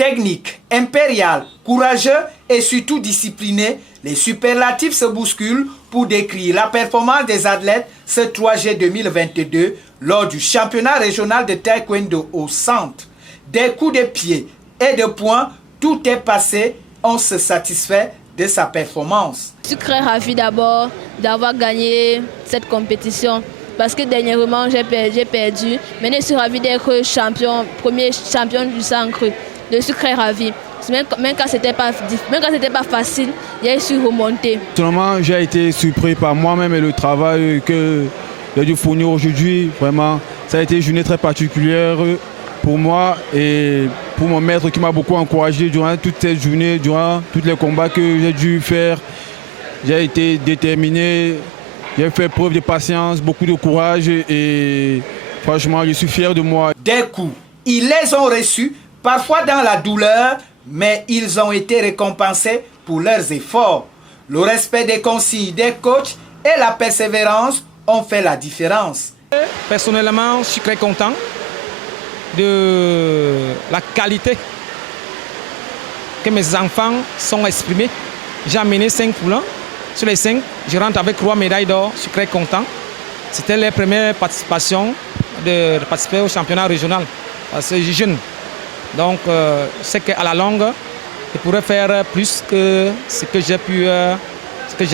Technique, impérial, courageux et surtout discipliné, les superlatifs se bousculent pour décrire la performance des athlètes ce 3 juillet 2022 lors du championnat régional de taekwondo au centre. Des coups de pied et de poing, tout est passé, on se satisfait de sa performance. Je suis très ravie d'abord d'avoir gagné cette compétition parce que dernièrement j'ai perdu. Maintenant je suis ravie d'être premier champion du centre. Je suis très ravie. Même quand c'était pas facile, j'ai su remonter. Finalement, j'ai été surpris par moi-même et le travail que j'ai dû fournir aujourd'hui. Vraiment, ça a été une journée très particulière pour moi et pour mon maître qui m'a beaucoup encouragé durant toute cette journée, durant tous les combats que j'ai dû faire. J'ai été déterminé, j'ai fait preuve de patience, beaucoup de courage et franchement, je suis fier de moi. Des coups, ils les ont reçus, parfois dans la douleur, mais ils ont été récompensés pour leurs efforts. Le respect des consignes des coachs et la persévérance ont fait la différence. Personnellement, je suis très content de la qualité que mes enfants sont exprimés. J'ai amené 5 poulains. Sur les 5, je rentre avec 3 médailles d'or. Je suis très content. C'était leur première participation de participer au championnat régional. Parce que je suis jeune. Donc, je sais qu'à la longue, je pourrais faire plus que ce que j'ai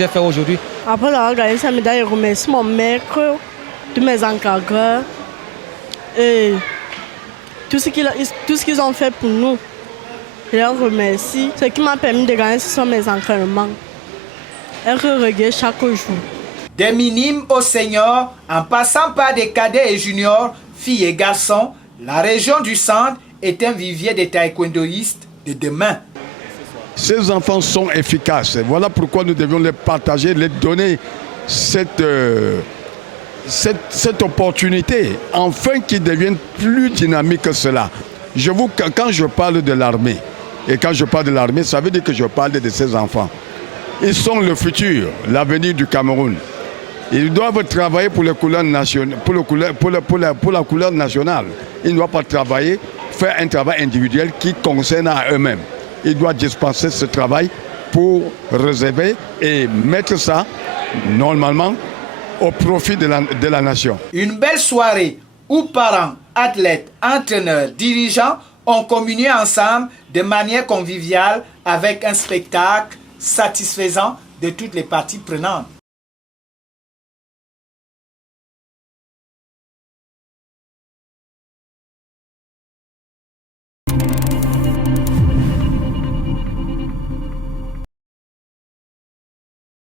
fait aujourd'hui. Après avoir gagné cette médaille, je remercie mon maître, tous mes encadreurs et tout ce qu'ils ont fait pour nous. Je les remercie. Ce qui m'a permis de gagner, ce sont mes entraînements. Et je regrette chaque jour. Des minimes aux seniors, en passant par des cadets et juniors, filles et garçons, la région du centre est un vivier de taekwondoïstes de demain. Ces enfants sont efficaces. Voilà pourquoi nous devions les partager, les donner cette opportunité, enfin qu'ils deviennent plus dynamiques que cela. Quand je parle de l'armée, et quand je parle de l'armée, ça veut dire que je parle de ces enfants. Ils sont le futur, l'avenir du Cameroun. Ils doivent travailler pour les couleurs nationales, pour la couleur nationale. Ils ne doivent pas travailler, faire un travail individuel qui concerne à eux-mêmes. Ils doivent dispenser ce travail pour réserver et mettre ça, normalement, au profit de la nation. Une belle soirée où parents, athlètes, entraîneurs, dirigeants ont communié ensemble de manière conviviale avec un spectacle satisfaisant de toutes les parties prenantes.